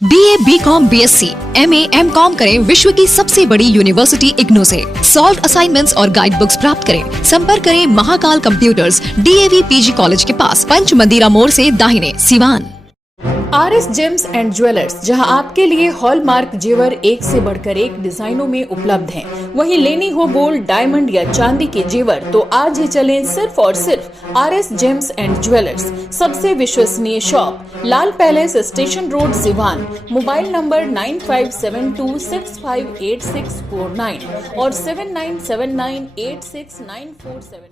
BA, BCom, BSc, MA, MCom करें विश्व की सबसे बड़ी यूनिवर्सिटी इग्नू से। सॉल्व असाइनमेंट्स और गाइड बुक्स प्राप्त करें। संपर्क करें Mahakal computers, DAV PG college के पास, पंच मंदिरा मोड़ से दाहिने, Siwan. RS James and jewellers, जहां आपके लिए हॉलमार्क जेवर एक से बढ़कर एक डिजाइनों में उपलब्ध हैं। वहीं लेनी हो गोल्ड, डायमंड या चांदी के जेवर तो आज ही चलें सिर्फ और सिर्फ RS जेम्स एंड ज्वेलर्स। सबसे विश्वसनीय shop, Lal palace, station road, Siwan. Mobile number 9572658649 और 7979869474।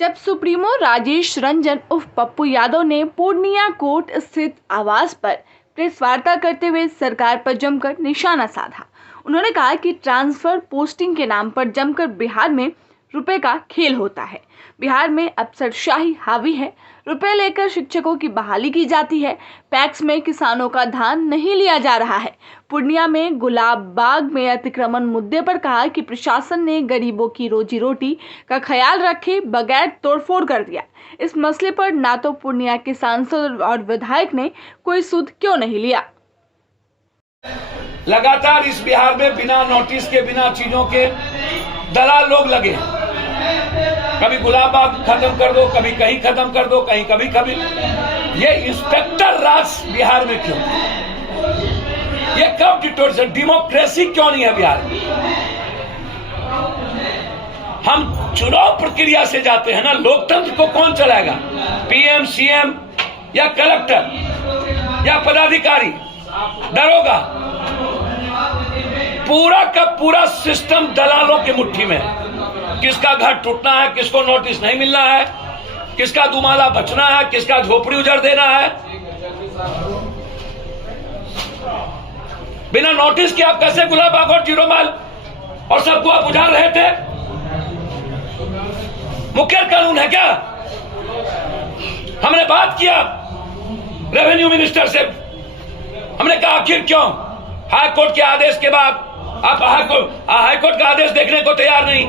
जब सुप्रीमो राजेश रंजन उर्फ पप्पू यादव ने पूर्णिया कोर्ट स्थित आवास पर प्रेस वार्ता करते हुए सरकार पर जमकर निशाना साधा। उन्होंने कहा कि ट्रांसफर पोस्टिंग के नाम पर जमकर बिहार में रुपए का खेल होता है। बिहार में अफसरशाही हावी है। रुपए लेकर शिक्षकों की बहाली की जाती है। पैक्स में किसानों का धान नहीं लिया जा रहा है। पूर्णिया में गुलाब बाग में अतिक्रमण मुद्दे पर कहा कि प्रशासन ने गरीबों की रोजी रोटी का ख्याल रखे बगैर तोड़फोड़ कर दिया। इस मसले पर ना तो पूर्णिया के सांसद और विधायक ने कोई सुध क्यों नहीं लिया। लगातार इस बिहार में बिना नोटिस के, बिना चीजों के दलाल लोग लगे। कभी गुलाब बाग खत्म कर दो, कभी कहीं खत्म कर दो, कहीं कभी ये इंस्पेक्टर राज बिहार में क्यों? ये कब डिक्टेटरशिप, डेमोक्रेसी क्यों नहीं है बिहार में? हम चुनाव प्रक्रिया से जाते हैं ना, लोकतंत्र को कौन चलाएगा? PM, CM या कलेक्टर या पदाधिकारी, दरोगा? पूरा का पूरा सिस्टम दलालों की मुट्ठी में है। किसका घर टूटना है, किसको नोटिस नहीं मिलना है, किसका दुमाला बचना है, किसका झोपड़ी उजड़ देना है। बिना नोटिस के आप कैसे गुलाब बाग और जीरो माल और सबको आप उजाड़ रहे थे? मुखर कानून है क्या? हमने बात किया रेवेन्यू मिनिस्टर से, हमने कहा आखिर क्यों हाई कोर्ट के आदेश के बाद आप हाई कोर्ट का आदेश देखने को तैयार नहीं?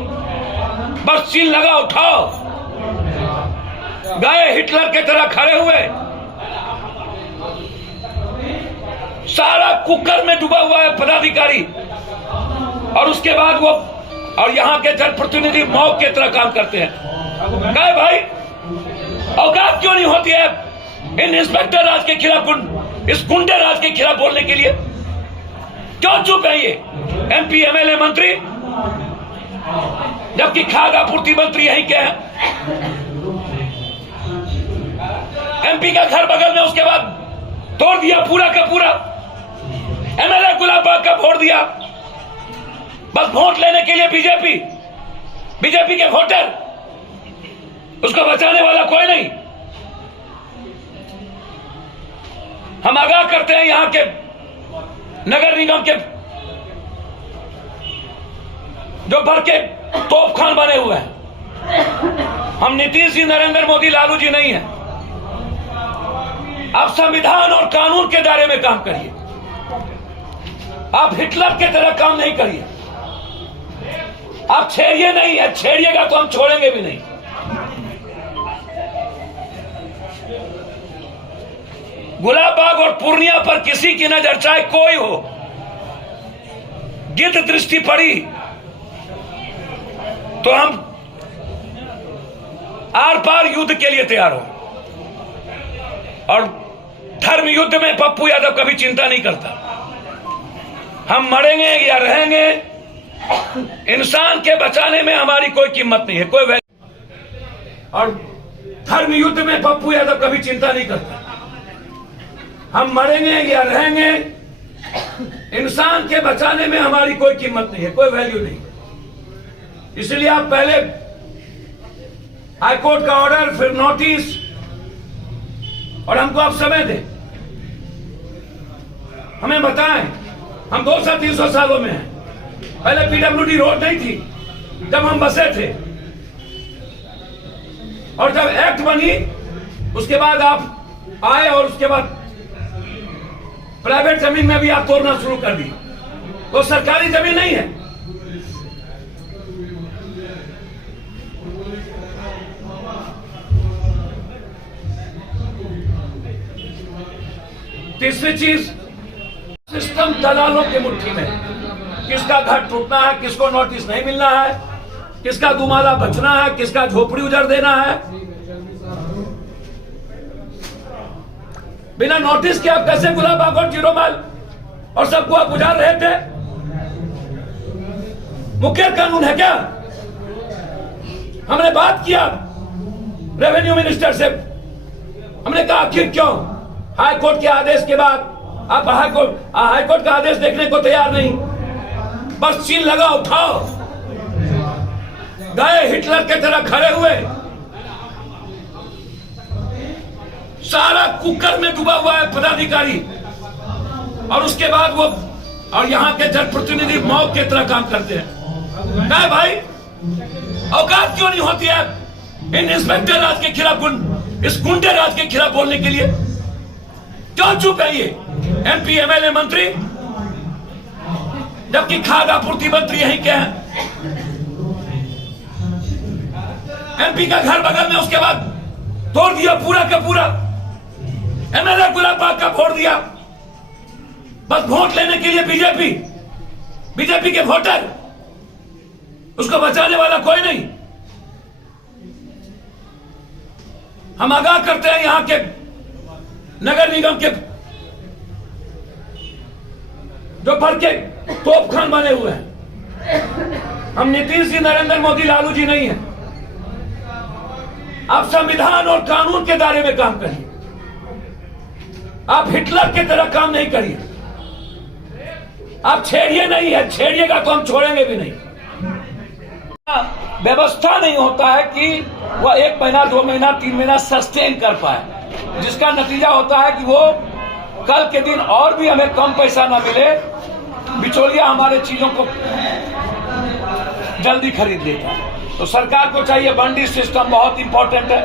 बस सील लगा, उठाओ। गए हिटलर के तरह खड़े हुए, सारा कुकर में डूबा हुआ है पदाधिकारी, और उसके बाद वो और यहां के जनप्रतिनिधि मौत के तरह काम करते हैं। गए भाई, औकात क्यों नहीं होती है इन इंस्पेक्टर राज के खिलाफ, इस गुंडे राज के खिलाफ बोलने के लिए? क्यों चुप है ये MP, MLA, मंत्री, जबकि खाद्य आपूर्ति मंत्री यहीं के हैं? MP का घर बगल में, उसके बाद तोड़ दिया पूरा का पूरा। MLA गुलाब बाग का फोड़ दिया, बस वोट लेने के लिए। बीजेपी के वोटर, उसको बचाने वाला कोई नहीं। हम आगाह करते हैं यहां के नगर निगम के जो भर के तोपखान बने हुए हैं। हम नीतीश जी, नरेंद्र मोदी, लालू जी नहीं हैं। आप संविधान और कानून के दायरे में काम करिए। आप हिटलर के तरह काम नहीं करिए। आप छेड़िए नहीं है, छेड़िएगा तो हम छोड़ेंगे भी नहीं। गुलाब बाग और पूर्णिया पर किसी की नजर, चाहे कोई हो, गिद्ध दृष्टि पड़ी तो हम आर पार युद्ध के लिए तैयार हो। और धर्म युद्ध में पप्पू यादव कभी चिंता नहीं करता। हम मरेंगे या रहेंगे, इंसान के बचाने में हमारी कोई कीमत नहीं है, कोई वैल्यू। और धर्म युद्ध में पप्पू यादव कभी चिंता नहीं करता। हम मरेंगे या रहेंगे, इंसान के बचाने में हमारी कोई कीमत नहीं है, कोई वैल्यू नहीं। इसलिए आप पहले हाईकोर्ट का ऑर्डर, फिर नोटिस, और हमको आप समय दें, हमें बताएं। हम 200-300 सालों में हैं। पहले PWD रोड नहीं थी जब हम बसे थे, और जब एक्ट बनी उसके बाद आप आए, और उसके बाद प्राइवेट जमीन में भी आप तोड़ना शुरू कर दी। वो सरकारी जमीन नहीं है। तीसरी चीज, सिस्टम दलालों की मुट्ठी में। किसका घर टूटना है, किसको नोटिस नहीं मिलना है, किसका दुमाला बचना है, किसका झोपड़ी उजड़ देना है, बिना नोटिस के आप कैसे गुलाब और जीरो माइल और सबको आप उजाड़ रहे थे? मुखिया कानून है क्या? हमने बात किया रेवेन्यू मिनिस्टर से, हमने कहा आखिर क्यों हाई कोर्ट के आदेश के बाद आप हाई कोर्ट का आदेश देखने को तैयार नहीं? बस चीन लगा उठाओ, गए हिटलर के तरह खड़े हुए, सारा कुकर में डूबा हुआ है पदाधिकारी, और उसके बाद वो और यहाँ के जनप्रतिनिधि मौत की तरह काम करते हैं। नहीं भाई, औकात क्यों नहीं होती है इन इंस्पेक्टर राज के खिलाफ, इस गुंडे राज के खिलाफ बोलने के लिए? क्यों चुप है ये एमपी एमएलए मंत्री, जबकि खाद्य आपूर्ति मंत्री यहीं के हैं? एमपी का घर बगल में, उसके बाद तोड़ दिया पूरा का पूरा। एमएलए गुलाब बाग का फोड़ दिया, बस वोट लेने के लिए। बीजेपी के वोटर, उसको बचाने वाला कोई नहीं। हम आगाह करते हैं यहां के नगर निगम के जो भर के तोपखान बने हुए हैं। हम नीतीश जी, नरेंद्र मोदी, लालू जी नहीं हैं। आप संविधान और कानून के दायरे में काम करिए, आप हिटलर की तरह काम नहीं करिए। आप छेड़िए नहीं है, छेड़िएगा तो हम छोड़ेंगे भी नहीं। व्यवस्था नहीं होता है कि वह 1 महीना, 2 महीना, 3 महीना सस्टेन कर पाए, जिसका नतीजा होता है कि वो कल के दिन और भी हमें कम पैसा ना मिले, बिचौलिया हमारे चीजों को जल्दी खरीद लेता है। तो सरकार को चाहिए, मंडी सिस्टम बहुत इंपॉर्टेंट है।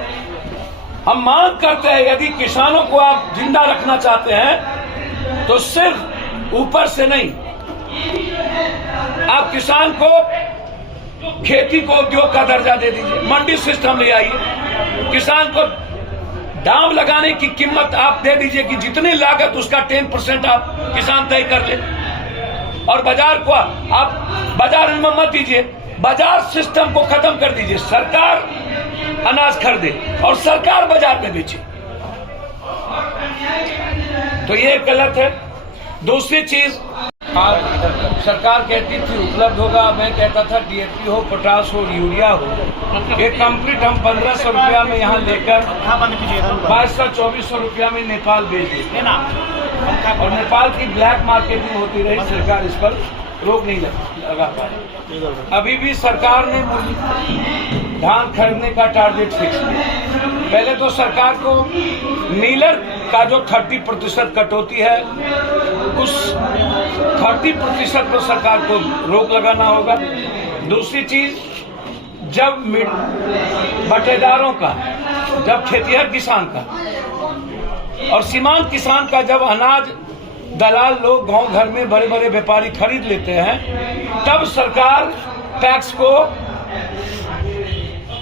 हम मांग करते हैं, यदि किसानों को आप जिंदा रखना चाहते हैं तो सिर्फ ऊपर से नहीं, आप किसान को खेती को उद्योग का दर्जा दे दीजिए, मंडी सिस्टम ले आइए, किसान को दाम लगाने की कीमत आप दे दीजिए कि जितनी लागत उसका 10% आप किसान तय कर ले, और बाजार को आप बाजार में मत दीजिए, बाजार सिस्टम को खत्म कर दीजिए। सरकार अनाज खरीदे और सरकार बाजार में बेचे, तो ये गलत है। दूसरी चीज, आज सरकार कहती थी उपलब्ध होगा, मैं कहता था डीएपी हो, पोटाश हो, यूरिया हो, ये कंप्लीट हम 1500 रुपया में यहाँ लेकर 2200-2400 रुपया में नेपाल भेज देते, और नेपाल की ब्लैक मार्केटिंग होती रही, सरकार इस पर रोक नहीं लगा पाई। अभी भी सरकार ने धान खरीदने का टारगेट फिक्स किया। पहले तो सरकार को मीलर का जो 30% कटौती है, उस 30% पर सरकार को रोक लगाना होगा। दूसरी चीज, जब बटेदारों का, जब खेतिहर किसान का और सीमांत किसान का जब अनाज दलाल लोग गांव घर में बड़े बड़े व्यापारी खरीद लेते हैं, तब सरकार टैक्स को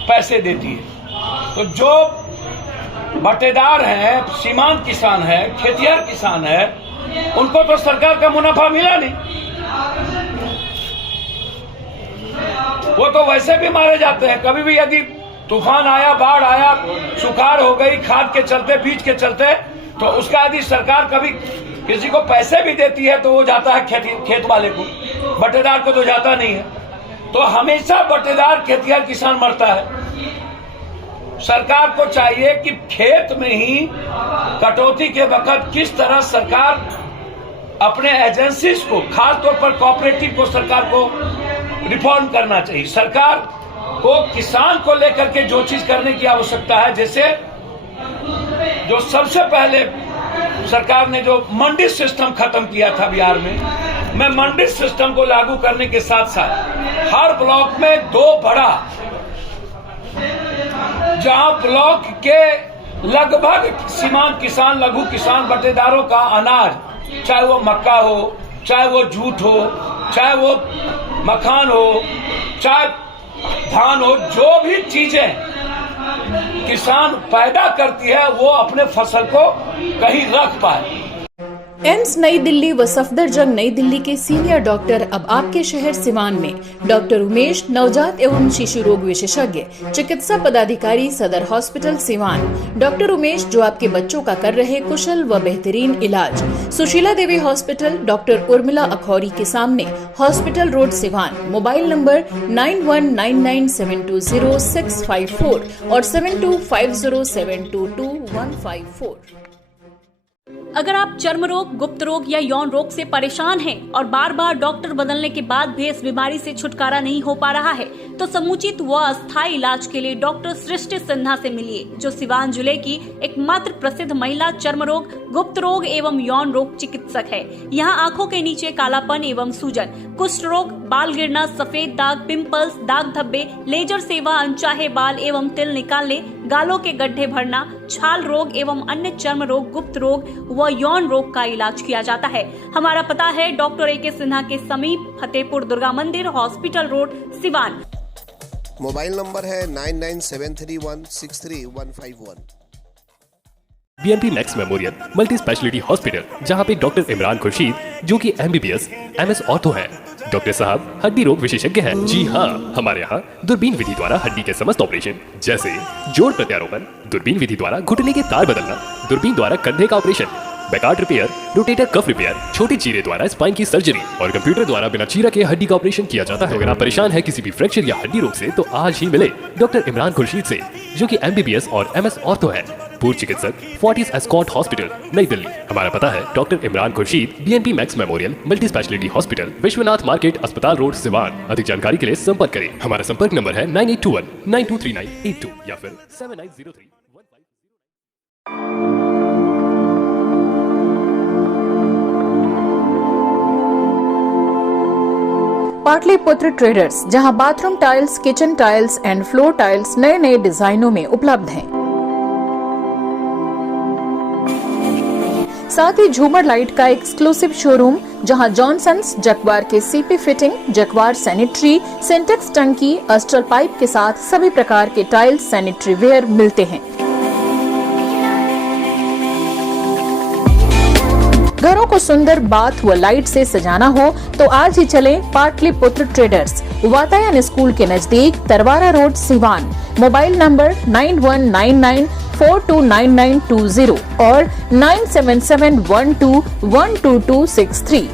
पैसे देती है। तो जो बटेदार हैं, सीमांत किसान है, खेतिहर किसान है, उनको तो सरकार का मुनाफा मिला नहीं, वो तो वैसे भी मारे जाते हैं। कभी भी यदि तूफान आया, बाढ़ आया, सुखाड़ हो गई, खाद के चलते, बीज के चलते, तो उसका यदि सरकार कभी किसी को पैसे भी देती है तो वो जाता है खेत वाले को, बटेदार को तो जाता नहीं है। तो हमेशा बटेदार खेतिहर किसान मरता है। सरकार को चाहिए कि खेत में ही कटौती के वक्त किस तरह सरकार अपने एजेंसीज को, खासतौर पर कोऑपरेटिव को, सरकार को रिफॉर्म करना चाहिए। सरकार को किसान को लेकर के जो चीज करने की आवश्यकता है, जैसे जो सबसे पहले सरकार ने जो मंडी सिस्टम खत्म किया था बिहार में, मैं मंडी सिस्टम को लागू करने के साथ साथ हर ब्लॉक में 2 बड़ा, जहां ब्लॉक के लगभग सीमांत किसान, लघु किसान, बटेदारों का अनाज, चाहे वो मक्का हो, चाहे वो जूट हो, चाहे वो मखान हो, चाहे धान हो, जो भी चीजें किसान पैदा करती है, वो अपने फसल को कहीं रख पाए। एम्स नई दिल्ली व सफदरजंग नई दिल्ली के सीनियर डॉक्टर अब आपके शहर सिवान में। डॉक्टर उमेश, नवजात एवं शिशु रोग विशेषज्ञ, चिकित्सा पदाधिकारी, सदर हॉस्पिटल सिवान। डॉक्टर उमेश जो आपके बच्चों का कर रहे कुशल व बेहतरीन इलाज। सुशीला देवी हॉस्पिटल, डॉक्टर उर्मिला अखौरी के सामने, hospital road Siwan. Mobile number 9199720654 और 7250722154। अगर आप चर्म रोग, गुप्त रोग या यौन रोग से परेशान हैं और बार बार डॉक्टर बदलने के बाद भी इस बीमारी से छुटकारा नहीं हो पा रहा है, तो समुचित व अस्थायी इलाज के लिए डॉक्टर सृष्टि सिन्हा से मिलिए, जो सिवान जिले की एकमात्र प्रसिद्ध महिला चर्म रोग, गुप्त रोग एवं यौन रोग चिकित्सक है। यहाँ आंखों के नीचे कालापन एवं सूजन, कुष्ठ रोग, बाल गिरना, सफेद दाग, पिंपल्स, दाग धब्बे, लेजर सेवा, अनचाहे बाल एवं तिल निकालने, गालों के गड्ढे भरना, छाल रोग एवं अन्य चर्म रोग, गुप्त रोग व यौन रोग का इलाज किया जाता है। हमारा पता है डॉक्टर ए.के. सिन्हा के समीप, फतेहपुर दुर्गा मंदिर, hospital road, Siwan. Mobile number है 9973163151। BNP max memorial multi speciality hospital, जहां पे डॉक्टर इमरान खुर्शीद जो कि MBBS MS ऑर्थो है। डॉक्टर साहब हड्डी रोग विशेषज्ञ हैं। जी हाँ, हमारे यहाँ दूरबीन विधि द्वारा हड्डी के समस्त ऑपरेशन, जैसे जोड़ प्रत्यारोपण, दूरबीन विधि द्वारा घुटने के तार बदलना, दूरबीन द्वारा कंधे का operation, Bankart repair, rotator cuff repair, छोटे चीरे द्वारा स्पाइन की सर्जरी और कंप्यूटर द्वारा बिना चीरा के हड्डी का ऑपरेशन किया जाता है। अगर आप परेशान है किसी भी फ्रैक्चर या हड्डी रोग से, तो आज ही मिले डॉक्टर इमरान खुर्शीद से, जो कि MBBS और MS ऑर्थो है। पूर्व चिकित्सक, फोर्टिस एस्कॉर्ट हॉस्पिटल, नई दिल्ली। हमारा पता है doctor Imran Khurshid, BNP max memorial multi speciality hospital, Vishwanath market, अस्पताल रोड, सिवान। अधिक जानकारी के लिए संपर्क करें। हमारा संपर्क नंबर है 9821923982 या फिर 7903। पाटलिपुत्र ट्रेडर्स, जहां bathroom tiles, kitchen tiles and floor tiles नए नए डिजाइनों में उपलब्ध हैं। साथ ही झूमर लाइट का एक्सक्लूसिव शोरूम, जहां जॉनसन्स, जगवार के CP फिटिंग, जगवार सैनिटरी, सिंटेक्स टंकी, अस्ट्रल पाइप के साथ सभी प्रकार के टाइल्स, सैनिटरी वेयर मिलते हैं। घरों को सुंदर बाथ व लाइट से सजाना हो तो आज ही चलें पाटलिपुत्र ट्रेडर्स, वातायन स्कूल के नजदीक, Tarwara road, Siwan. Mobile number 9199429920 और 9771212263।